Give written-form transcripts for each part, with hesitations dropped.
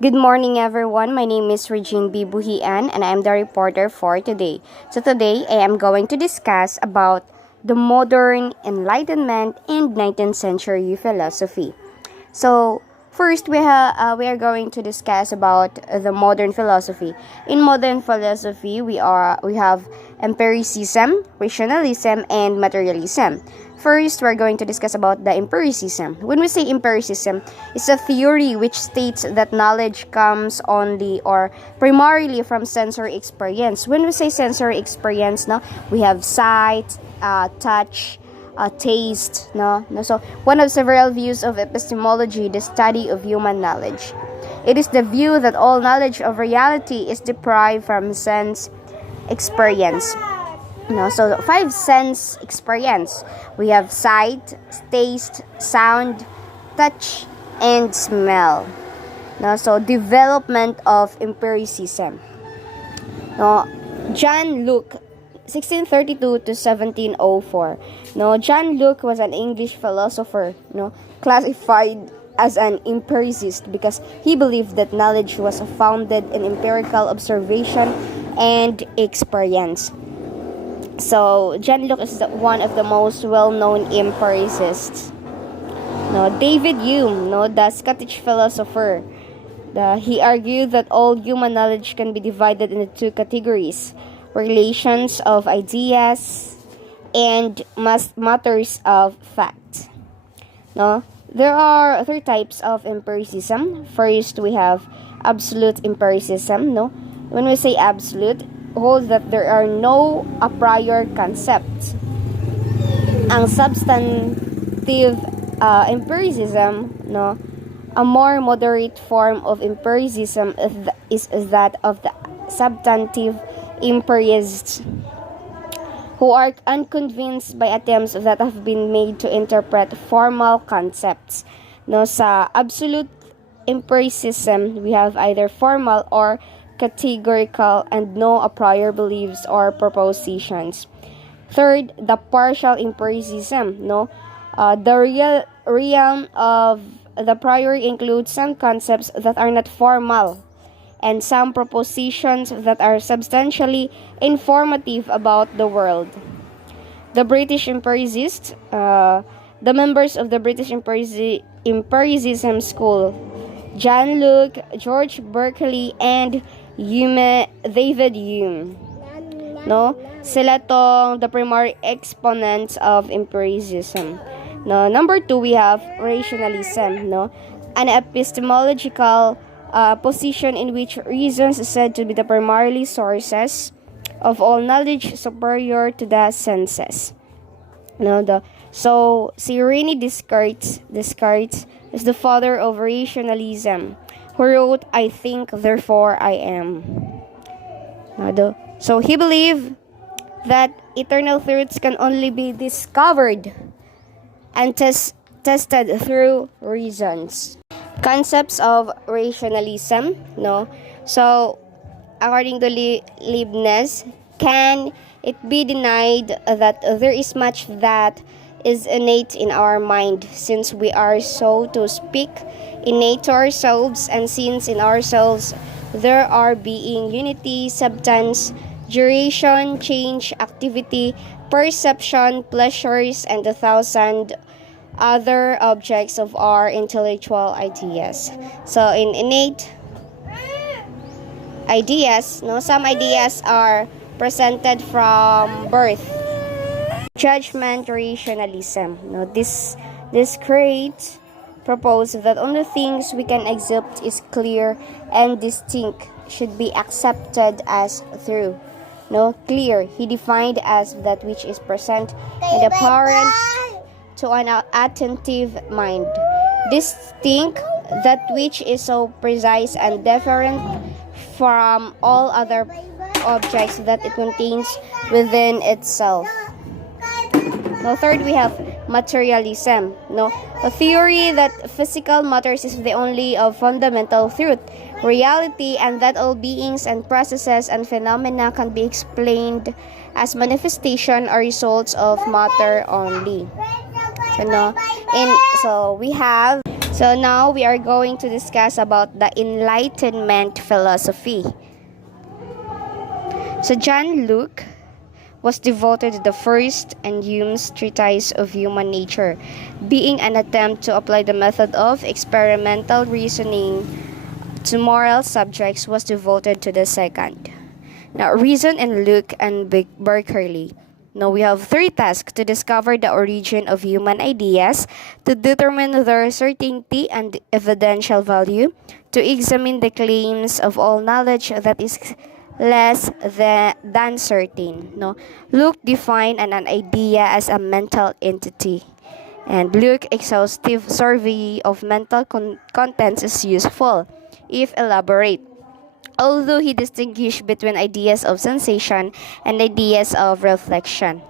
Good morning, everyone. My name is Regine B. Buhian, and I am the reporter for today. So today, I am going to discuss about the modern Enlightenment and 19th century philosophy. So first, we are going to discuss about the modern philosophy. In modern philosophy, we have empiricism, rationalism, and materialism. First, we're going to discuss about the empiricism. When we say empiricism, it's a theory which states that knowledge comes only or primarily from sensory experience. When we say sensory experience, no, we have sight, touch, taste, no. So one of several views of epistemology, the study of human knowledge. It is the view that all knowledge of reality is derived from sense experience. No, so 5 sense experience. We have sight, taste, sound, touch, and smell. No, so development of empiricism. No, John Locke, 1632 to 1704. No, John Locke was an English philosopher, no, classified as an empiricist because he believed that knowledge was founded in empirical observation and experience. So, John Locke is one of the most well-known empiricists. No, David Hume, no, the Scottish philosopher, he argued that all human knowledge can be divided into 2 categories: relations of ideas and matters of fact. No, there are 3 types of empiricism. First, we have absolute empiricism. No, when we say absolute, holds that there are no a prior concepts. Ang substantive empiricism, no, a more moderate form of empiricism is that of the substantive empiricists, who are unconvinced by attempts that have been made to interpret formal concepts. No, sa absolute empiricism, we have either formal or categorical and no a prior beliefs or propositions. Third, the partial empiricism. No, the realm of the prior includes some concepts that are not formal and some propositions that are substantially informative about the world. The British empiricists, the members of the British empiricism school, John Locke, George Berkeley, and David Hume. No, sila tong the primary exponents of empiricism. No, number 2, we have rationalism. No, an epistemological position in which reasons is said to be the primarily sources of all knowledge superior to the senses. No, so si René Descartes is the father of rationalism, who wrote, "I think, therefore I am." So he believed that eternal truths can only be discovered and tested through reasons. Concepts of rationalism, no. So according to Leibniz, can it be denied that there is much that is innate in our mind, since we are, so to speak, innate to ourselves, and since in ourselves there are being, unity, substance, duration, change, activity, perception, pleasures, and 1,000 other objects of our intellectual ideas. So in innate ideas, no, some ideas are presented from birth. Judgment rationalism. No, this creates propose that only things we can accept is clear and distinct should be accepted as true. No, clear he defined as that which is present and apparent to an attentive mind. Distinct, that which is so precise and different from all other objects that it contains within itself. No, third, we have materialism. No, a theory that physical matters is the only fundamental truth, reality, and that all beings and processes and phenomena can be explained as manifestation or results of matter only. So we have So now we are going to discuss about the Enlightenment philosophy. So John Locke was devoted to the first and Hume's treatise of human nature, being an attempt to apply the method of experimental reasoning to moral subjects was devoted to the second. Now, Reason and Locke and Berkeley. Now, we have three tasks: to discover the origin of human ideas, to determine their certainty and evidential value, to examine the claims of all knowledge that is less than certain. No, Locke defined an idea as a mental entity, and Locke's exhaustive survey of mental contents is useful if elaborate. Although he distinguished between ideas of sensation and ideas of reflection.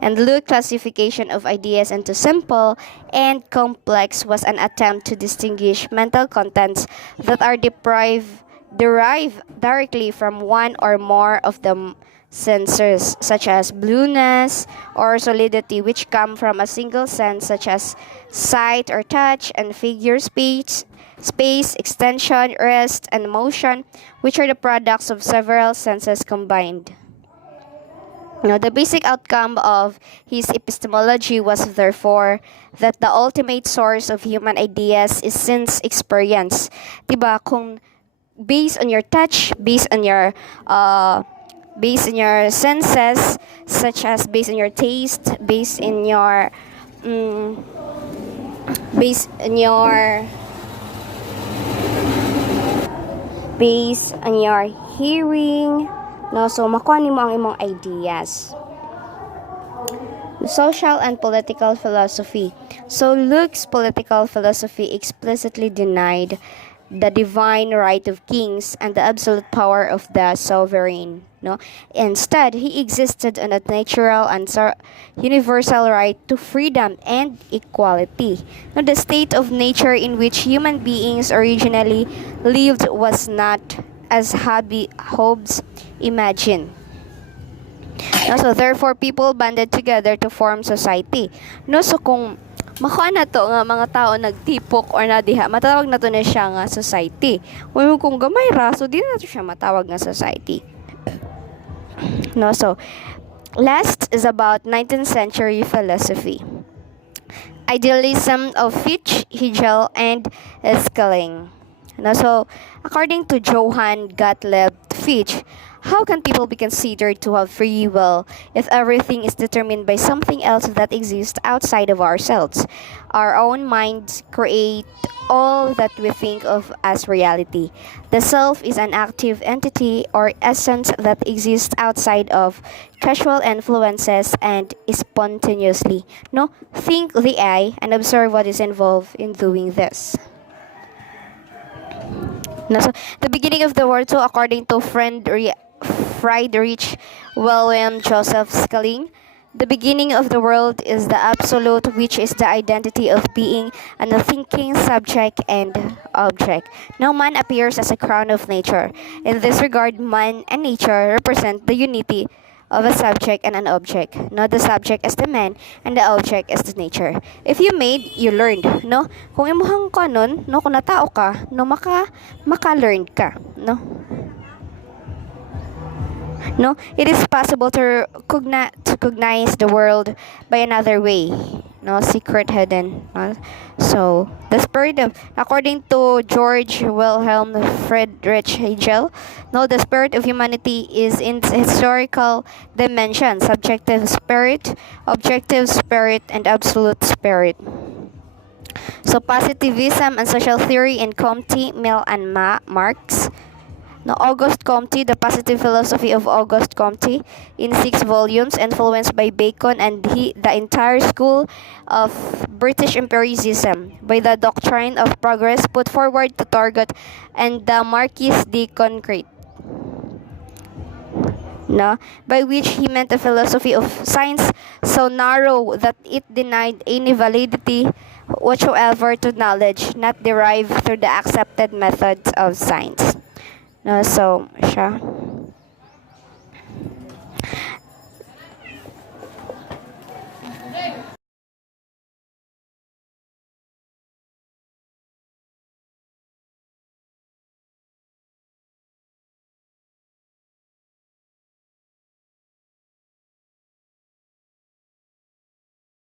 And Locke's classification of ideas into simple and complex was an attempt to distinguish mental contents that are derived directly from one or more of the senses, such as blueness or solidity, which come from a single sense, such as sight or touch, and figure, space, extension, rest, and motion, which are the products of several senses combined. Now, the basic outcome of his epistemology was therefore that the ultimate source of human ideas is sense experience. Diba? Kung based on your touch, based on your senses, such as based on your taste, based on your hearing, no, so makuha nimo ang imong ideas. Social and political philosophy. So Locke's political philosophy explicitly denied the divine right of kings and the absolute power of the sovereign. No, instead he existed on a natural and universal right to freedom and equality. Now, the state of nature in which human beings originally lived was not as Hobbes imagined. No, so therefore people banded together to form society. No, so kung makuha na to nga mga tao nagtipok or nadiha, matawag na to na siya nga society. Kung gamay ra, so di na to siya matawag nga society. No, so last is about 19th century philosophy. Idealism of Fichte, Hegel, and Schelling. No, so according to Johann Gottlieb Fichte, how can people be considered to have free will if everything is determined by something else that exists outside of ourselves? Our own minds create all that we think of as reality. The self is an active entity or essence that exists outside of casual influences and spontaneously. No, think the I and observe what is involved in doing this. No, so the beginning of the world, so according to Friedrich Wilhelm Joseph Schelling, the beginning of the world is the absolute, which is the identity of being and a thinking subject and object. Now man appears as a crown of nature. In this regard, man and nature represent the unity of a subject and an object. No, the subject is the man and the object is the nature. If you made, you learned. No, kung imuhang ka nun, no, kung natao ka, no, maka-learn ka. No. No, it is possible to recognize the world by another way. No, secret hidden. So the spirit of, according to George Wilhelm Friedrich Hegel, no, the spirit of humanity is in historical dimension: subjective spirit, objective spirit, and absolute spirit. So positivism and social theory in Comte, Mill, and Marx. Now, Auguste Comte, the positive philosophy of Auguste Comte, in 6 volumes, influenced by Bacon and the entire school of British empiricism, by the doctrine of progress put forward to Turgot and the Marquis de Concrete. No, by which he meant a philosophy of science so narrow that it denied any validity whatsoever to knowledge not derived through the accepted methods of science. So siya.